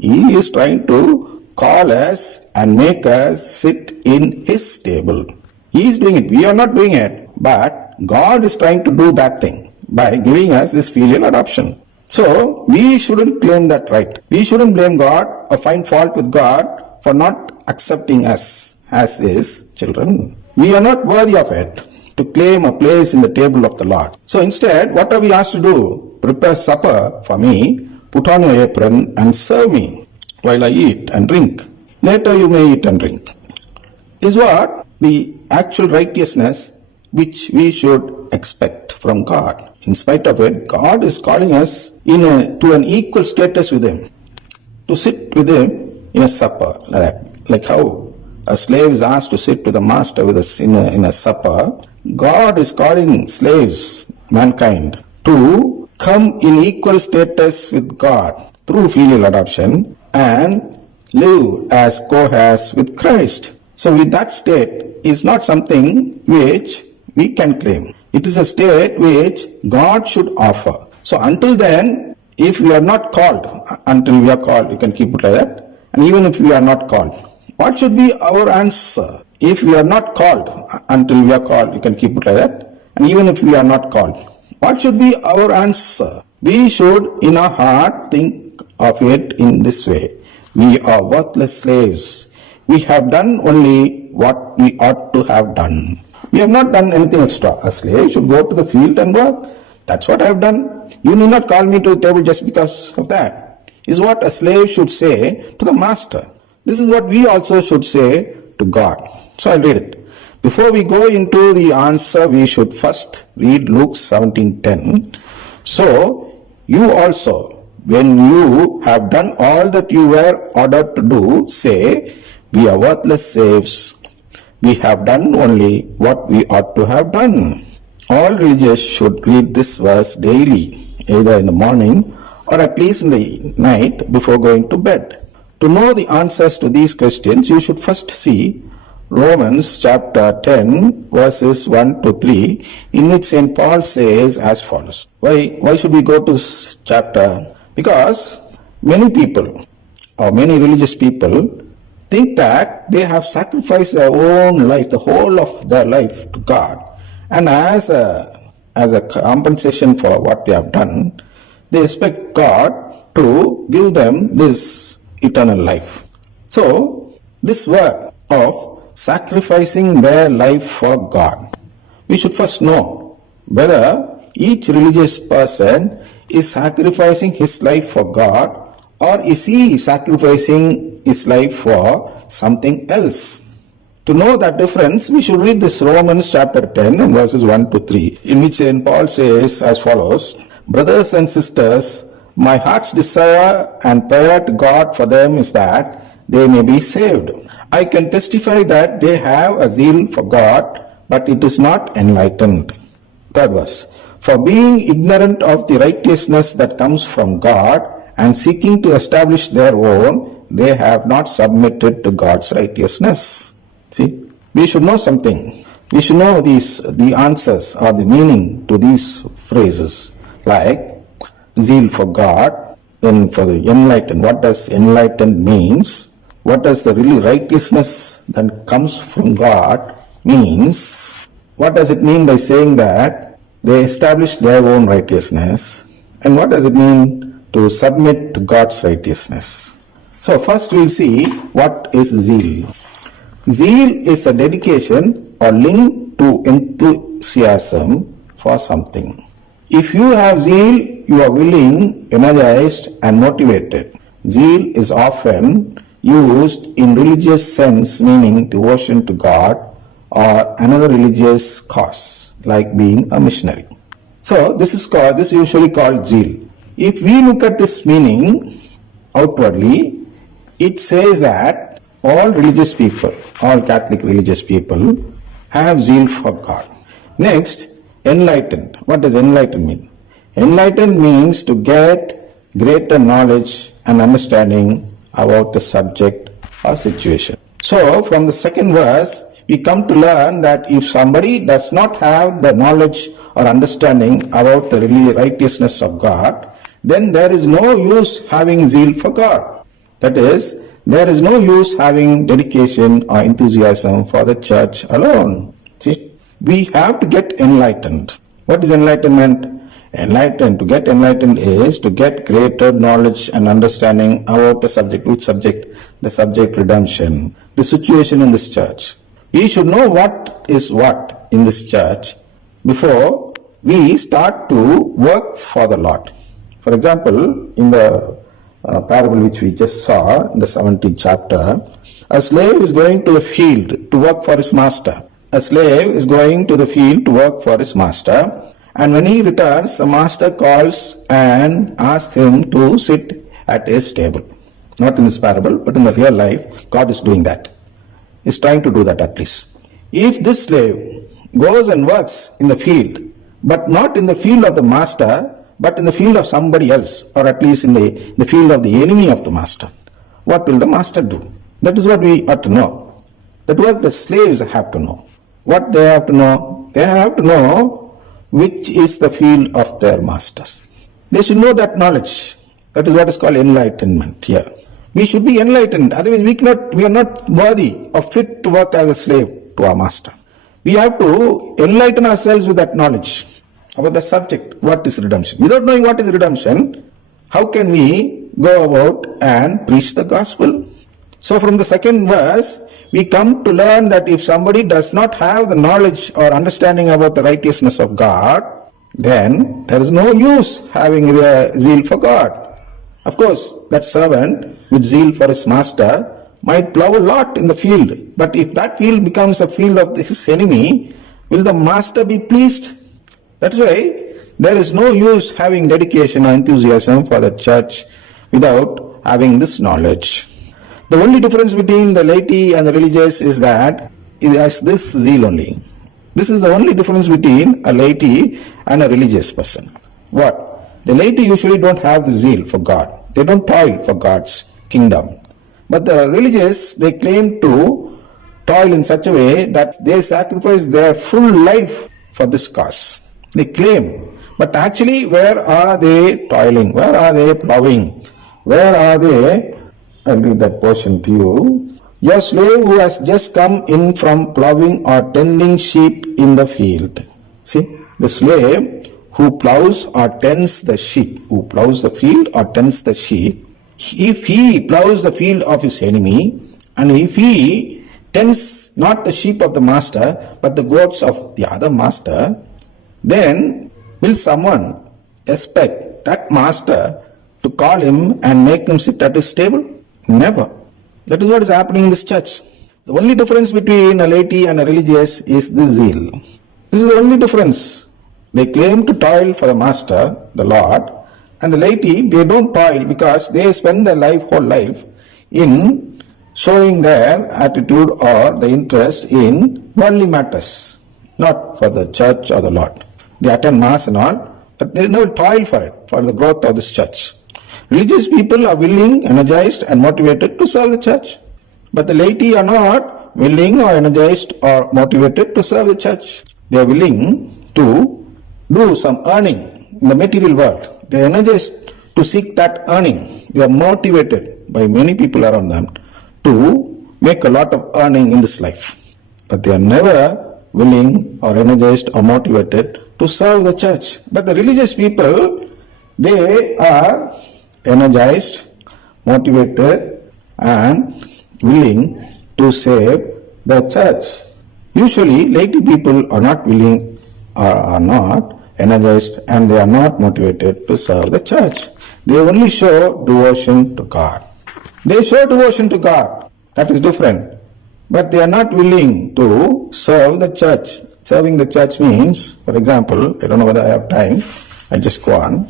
He is trying to call us and make us sit in His table. He is doing it. We are not doing it. But God is trying to do that thing by giving us this filial adoption. So, we shouldn't claim that right. We shouldn't blame God or find fault with God for not accepting us as His children. We are not worthy of it to claim a place in the table of the Lord. So instead, what are we asked to do? Prepare supper for me, put on your apron and serve me while I eat and drink. Later you may eat and drink. Is what? The actual righteousness which we should expect from God. In spite of it, God is calling us to an equal status with Him, to sit with Him in a supper, like how a slave is asked to sit with a master in a supper. God is calling slaves, mankind, to come in equal status with God through filial adoption and live as co-heirs with Christ. So with that state is not something which we can claim. It is a state which God should offer. So until then, if we are not called, until we are called, you can keep it like that. And even if we are not called, what should be our answer? If we are not called, until we are called, you can keep it like that. And even if we are not called, what should be our answer? We should in our heart think of it in this way. We are worthless slaves. We have done only what we ought to have done. We have not done anything extra. A slave should go to the field and work. That's what I have done. You need not call me to the table just because of that. Is what a slave should say to the master. This is what we also should say to God. So I'll read it. Before we go into the answer, we should first read Luke 17:10. So you also, when you have done all that you were ordered to do, say, we are worthless slaves. We have done only what we ought to have done. All religious should read this verse daily, either in the morning or at least in the night before going to bed. To know the answers to these questions, you should first see Romans chapter 10 verses 1 to 3, in which St. Paul says as follows. Why should we go to this chapter? Because many people, or many religious people, think that they have sacrificed their own life, the whole of their life to God. And as a compensation for what they have done, they expect God to give them this eternal life. So, this work of sacrificing their life for God, we should first know whether each religious person is sacrificing his life for God, or is he sacrificing his life for something else? To know that difference, we should read this Romans chapter 10 and verses 1 to 3, in which St. Paul says as follows, Brothers and sisters, my heart's desire and prayer to God for them is that they may be saved. I can testify that they have a zeal for God, but it is not enlightened. Third verse, for being ignorant of the righteousness that comes from God, and seeking to establish their own, they have not submitted to God's righteousness. See, we should know something. We should know the answers or the meaning to these phrases, like zeal for God, then for the enlightened. What does enlightened means? What does the really righteousness that comes from God means? What does it mean by saying that they establish their own righteousness? And what does it mean to submit to God's righteousness? So first we'll see what is zeal. Zeal is a dedication or link to enthusiasm for something. If you have zeal, you are willing, energized and motivated. Zeal is often used in religious sense, meaning devotion to God or another religious cause, like being a missionary. So this is usually called zeal. If we look at this meaning outwardly, it says that all religious people, all Catholic religious people have zeal for God. Next, enlightened. What does enlightened mean? Enlightened means to get greater knowledge and understanding about the subject or situation. So from the second verse, we come to learn that if somebody does not have the knowledge or understanding about the really righteousness of God, then there is no use having zeal for God. That is, there is no use having dedication or enthusiasm for the church alone. See, we have to get enlightened. What is enlightenment? To get enlightened is to get greater knowledge and understanding about the subject. Which subject? The subject redemption. The situation in this church. We should know what is what in this church before we start to work for the Lord. For example, in the parable which we just saw in the 17th chapter, a slave is going to the field to work for his master. A slave is going to the field to work for his master, and when he returns, the master calls and asks him to sit at his table. Not in this parable, but in the real life, God is doing that. He's trying to do that at least. If this slave goes and works in the field, but not in the field of the master, but in the field of somebody else, or at least in the field of the enemy of the master, what will the master do? That is what we ought to know. That what the slaves have to know. What they have to know? They have to know which is the field of their masters. They should know that knowledge. That is what is called enlightenment here. We should be enlightened, otherwise we are not worthy or fit to work as a slave to our master. We have to enlighten ourselves with that knowledge about the subject, what is redemption. Without knowing what is redemption, how can we go about and preach the gospel? So from the second verse, we come to learn that if somebody does not have the knowledge or understanding about the righteousness of God, then there is no use having zeal for God. Of course, that servant with zeal for his master might plow a lot in the field, but if that field becomes a field of his enemy, will the master be pleased? That's why there is no use having dedication or enthusiasm for the church without having this knowledge. The only difference between the laity and the religious is that it has this zeal only. This is the only difference between a laity and a religious person. What? The laity usually don't have the zeal for God. They don't toil for God's kingdom. But the religious, they claim to toil in such a way that they sacrifice their full life for this cause. They claim. But actually, where are they toiling? Where are they plowing? Where are they? I'll read that portion to you. Your slave who has just come in from plowing or tending sheep in the field. See, the slave who plows or tends the sheep, who plows the field or tends the sheep, if he plows the field of his enemy, and if he tends not the sheep of the master, but the goats of the other master, then will someone expect that master to call him and make him sit at his table? Never. That is what is happening in this church. The only difference between a laity and a religious is the zeal. This is the only difference. They claim to toil for the master, the Lord, and the laity, they don't toil because they spend their whole life in showing their attitude or the interest in worldly matters, not for the church or the Lord. They attend mass and all, but they never toil for it, for the growth of this church. Religious people are willing, energized and motivated to serve the church. But the laity are not willing or energized or motivated to serve the church. They are willing to do some earning in the material world. They are energized to seek that earning. They are motivated by many people around them to make a lot of earning in this life. But they are never willing or energized or motivated to serve the church. But the religious people, they are energized, motivated and willing to save the church. Usually, laity people are not willing or are not energized and they are not motivated to serve the church. They only show devotion to God. They show devotion to God. That is different. But they are not willing to serve the church. Serving the church means, for example, I don't know whether I have time, I just go on.